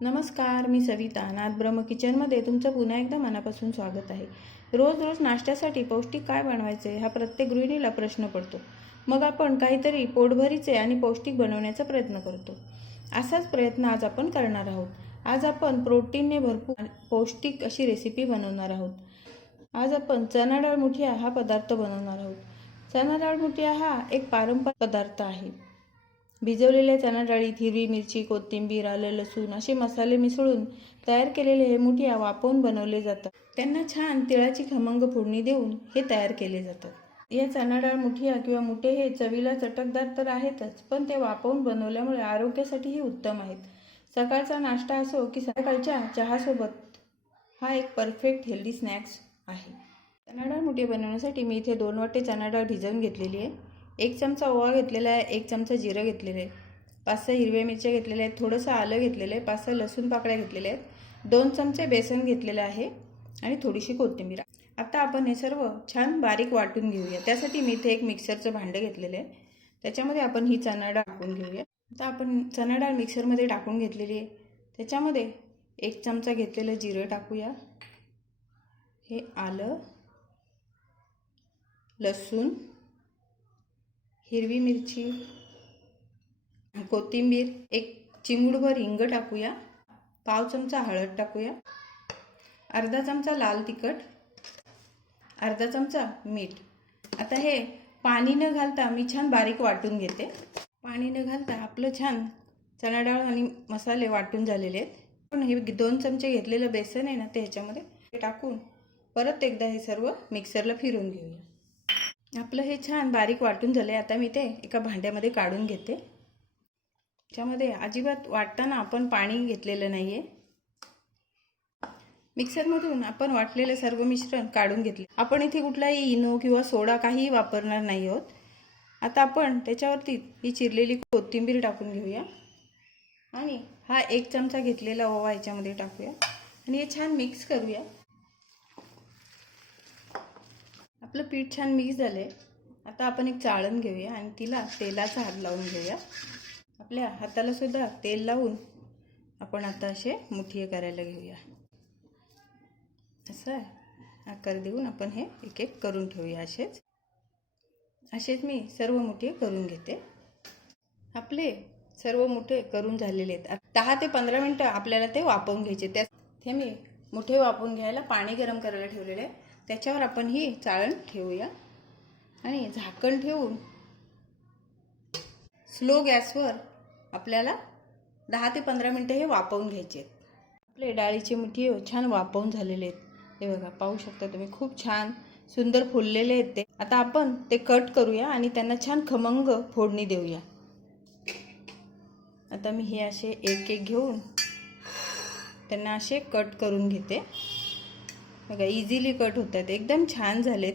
नमस्कार, मी सविता. नाथ ब्रह्म किचनमध्ये तुमचं पुन्हा एकदा मनापासून स्वागत आहे. रोज रोज नाश्त्यासाठी पौष्टिक काय बनवायचे हा प्रत्येक गृहिणीला प्रश्न पडतो. मग आपण काहीतरी पोटभरीचे आणि पौष्टिक बनवण्याचा प्रयत्न करतो. असाच प्रयत्न आज आपण करणार आहोत. आज आपण प्रोटीनने भरपूर पौष्टिक अशी रेसिपी बनवणार आहोत. आज आपण चणा डाळ मुठिया हा पदार्थ बनवणार आहोत. चणा डाळ मुठिया हा एक पारंपरिक पदार्थ आहे. भिजवलेल्या चणा डाळीत हिरवी मिरची, कोथिंबीर, आलं, लसूण असे मसाले मिसळून तयार केलेले हे मुठिया वाफवून बनवले जातात. त्यांना छान तिळाची खमंग फोडणी देऊन हे तयार केले जातात. या चणा डाळ मुठिया किंवा मुठे हे चवीला चटकदार तर आहेतच, पण ते वाफवून बनवल्यामुळे आरोग्यासाठीही उत्तम आहेत. सकाळचा नाश्ता असो की संध्याकाळच्या चहासोबत हा एक परफेक्ट हेल्दी स्नॅक्स आहे. चणा डाळ मुठिया बनवण्यासाठी मी इथे 2 वाटी चणा डाळ भिजवून घेतलेली आहे. 1 चमचा ओवा घेतलेला आहे, 1 चमचा जिरं घेतलेलं आहे, 5-6 हिरव्या मिरच्या घेतलेल्या आहेत, थोडंसं आलं घेतलेलं आहे, 5-6 लसूण पाकळ्या घेतलेल्या आहेत, 2 चमचे बेसन घेतलेलं आहे आणि थोडीशी कोथिंबीर. आता आपण हे सर्व छान बारीक वाटून घेऊया. त्यासाठी मी इथे एक मिक्सरचं भांडं घेतलेलं आहे. त्याच्यामध्ये आपण ही चणा डाळ टाकून घेऊया. आता आपण चणा डाळ मिक्सरमध्ये टाकून घेतलेली आहे. त्याच्यामध्ये 1 चमचा घेतलेलं जिरं टाकूया. हे आलं, लसूण, हिरवी मिरची, कोथिंबीर, 1 चिमूटभर हिंग टाकूया, पाव चमचा हळद टाकूया, अर्धा चमचा लाल तिखट, अर्धा चमचा मीठ. आता हे पाणी न घालता मी छान बारीक वाटून घेते. पाणी न घालता आपलं छान चणा डाळ आणि मसाले वाटून झालेले आहेत. पण हे 2 चमचे घेतलेलं बेसन आहे ना, ते ह्याच्यामध्ये टाकून परत एकदा हे सर्व मिक्सरला फिरून घेऊया. आपलं हे छान बारीक वाटून झाले. आता मी ते एका भांड्यामध्ये काढून घेते. त्याच्यामध्ये अजिबात वाटताना आपण पाणी घेतलेलं नाही आहे. मिक्सरमधून आपण वाटलेलं सर्व मिश्रण काढून घेतले. आपण इथे कुठलाही इनो किंवा सोडा काहीही वापरणार नाही आहोत. आता आपण त्याच्यावरती ही चिरलेली कोथिंबीर टाकून घेऊया आणि हा 1 चमचा घेतलेला ओवा याच्यामध्ये टाकूया आणि हे छान मिक्स करूया. आपलं पीठ छान मिक्स झाले. आता आपण एक चाळण घेऊया आणि तिला तेलाचा हात लावून घेऊया. आपल्या हाताला सुद्धा तेल लावून आपण आता असे मुठिये करायला घेऊया. असं आकार देऊन आपण हे एक एक करून ठेवूया. असेच मी सर्व मुठिये करून घेते. आपले सर्व मुठे करून झालेले आहेत. 10 ते 15 मिनिटं आपल्याला ते वाफवून घ्यायचे. ते मी मुठे वाफवून घ्यायला पाणी गरम करायला ठेवलेले आहे. त्याच्यावर आपण ही चाळण ठेवूया आणि झाकण ठेवून स्लो गॅसवर आपल्याला 10 ते 15 मिनिटं हे वाफवून घ्यायचे. आपले डाळीचे मुठिये छान वाफवून झालेले आहेत. हे बघा, पाहू शकता तुम्ही, खूप छान सुंदर फुललेले आहेत ते. आता आपण ते कट करूया आणि त्यांना छान खमंग फोडणी देऊया. आता मी हे असे एक एक घेऊन त्यांना असे कट करून घेते. बघा, इझिली कट होत आहेत, एकदम छान झालेत.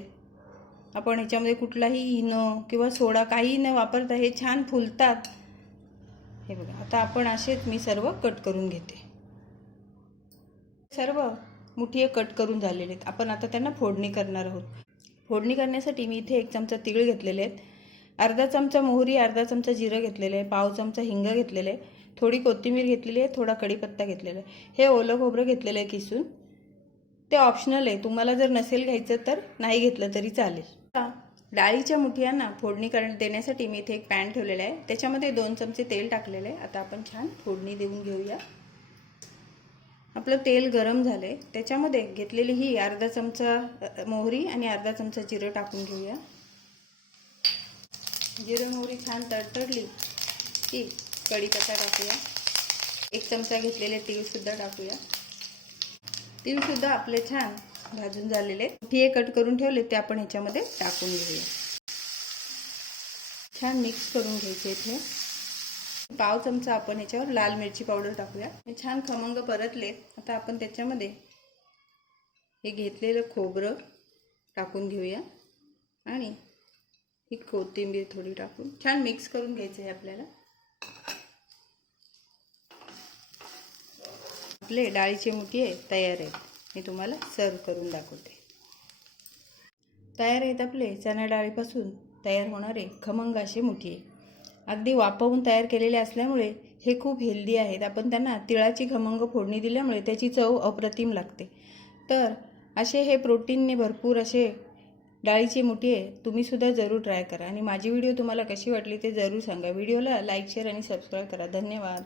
आपण ह्याच्यामध्ये कुठलाही इनो किंवा सोडा काही न वापरता हे छान फुलतात. हे बघा, आता आपण असेच मी सर्व कट करून घेते. सर्व मुठिये कट करून झालेले आहेत. आपण आता त्यांना फोडणी करणार आहोत. फोडणी करण्यासाठी मी इथे 1 चमचा तीळ घेतलेले आहेत, अर्धा चमचा मोहरी, अर्धा चमचा जिरं घेतलेले आहे, पाव चमचा हिंग घेतलेले आहे, थोडी कोथिंबीर घेतलेली आहे, थोडा कढीपत्ता घेतलेला आहे. हे ओलं खोबरं घेतलेलं आहे किसून. ते ऑप्शनल आहे, तुम्हाला जर नसेल घ्यायचं तर नाही घेतलं तरी चालेल. डाळीच्या मुठियांना फोडणी देण्यासाठी मी इथे एक पॅन ठेवलेला आहे. त्याच्यामध्ये 2 चमचे तेल टाकलेले आहे. आता आपण छान फोडणी देऊन घेऊया. आपलं तेल गरम झाले. त्याच्यामध्ये घेतलेली ही अर्धा चमचा मोहरी आणि अर्धा चमचा जिरं टाकून घेऊया. जिरं मोहरी छान तडतडली की कढीपत्ता टाकूया. 1 चमचा घेतलेले तीळसुद्धा टाकूया. तीळसुद्धा आपले छान भाजून झालेले मुठिये कट करून ठेवले ते आपण ह्याच्यामध्ये टाकून घेऊया. छान मिक्स करून घ्यायचे. इथे पाव चमचा आपण ह्याच्यावर लाल मिरची पावडर टाकूया. हे छान खमंग परतले. आता आपण त्याच्यामध्ये हे घेतलेलं खोबरं टाकून घेऊया आणि ही कोथिंबीर थोडी टाकून छान मिक्स करून घ्यायचं आहे आपल्याला. आपले डाळीचे मुठिये तयार आहेत. मी तुम्हाला सर्व करून दाखवते. तयार आहेत आपले चणा डाळीपासून तयार होणारे खमंग असे मुठिये. अगदी वाफवून तयार केलेले असल्यामुळे हे खूप हेल्दी आहेत. आपण त्यांना तिळाची खमंग फोडणी दिल्यामुळे त्याची चव अप्रतिम लागते. तर असे हे प्रोटीनने भरपूर असे डाळीचे मुठे तुम्हीसुद्धा जरूर ट्राय करा आणि माझी व्हिडिओ तुम्हाला कशी वाटली ते जरूर सांगा. व्हिडिओला लाईक, शेअर आणि सबस्क्राईब करा. धन्यवाद.